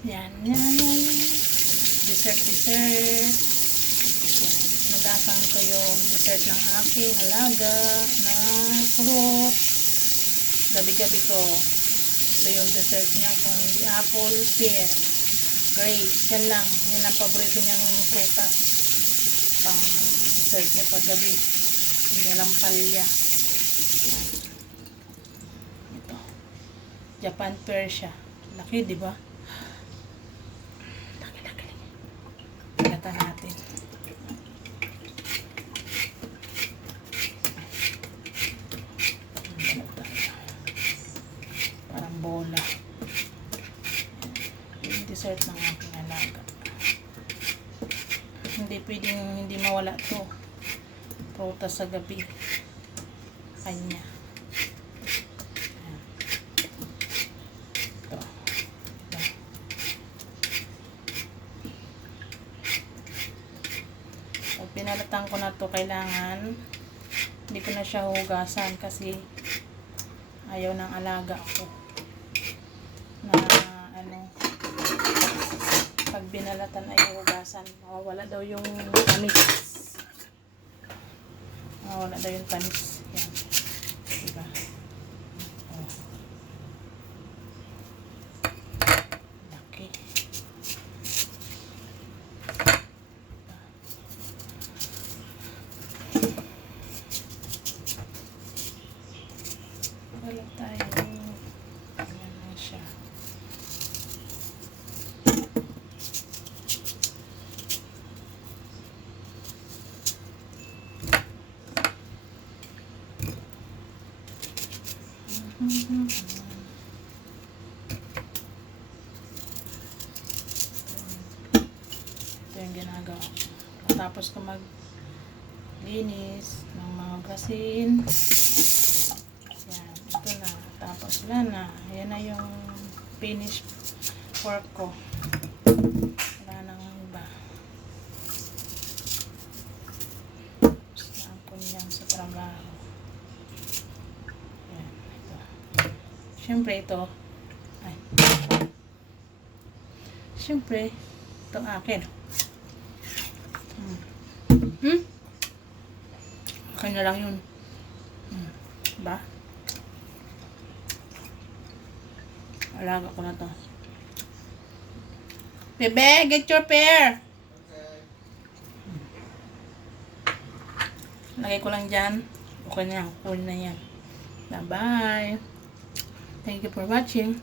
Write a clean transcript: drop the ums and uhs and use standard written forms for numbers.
Yan, yan, yan. Dessert. Yan. Nagasan ko yung dessert ng aking alaga na fruit. Gabi-gabi to. Ito yung dessert niya kung hindi apple, pear, grape. Yan lang. Yan ang paborito niyang prutas. Pang dessert niya paggabi. Hindi lang palya. Ito. Japan pear siya. Laki, di ba? Laki. Pilatan natin. Parang bola. Yung dessert ng aking alaga. Hindi pwedeng hindi mawala to. Prutas sa gabi. Kanya. Ito. Pag pinalatan ko na to, kailangan hindi ko na siya hugasan kasi ayaw ng alaga ko na pag binalatan ay hugasan, mawawala daw yung tamis. Mawawala daw yung tamis. Yan. Diba? Oh. Laki. Wala tayo. Ayan na siya. Ito yung ginagawa ko. Tapos ko maglinis ng mga gasin. Yan, ito na. Tapos wala na. Yan na yung finished work ko. Wala nang iba. Naapon yan sa trabaho. Yan, ito. Siyempre ito. Ay. Siyempre, itong akin. Akin na lang yun. Diba? Alaga ko na to. Bebe, get your pear! Lagay ko lang dyan. Okay na yan. Kunin na yan. Bye-bye. Thank you for watching.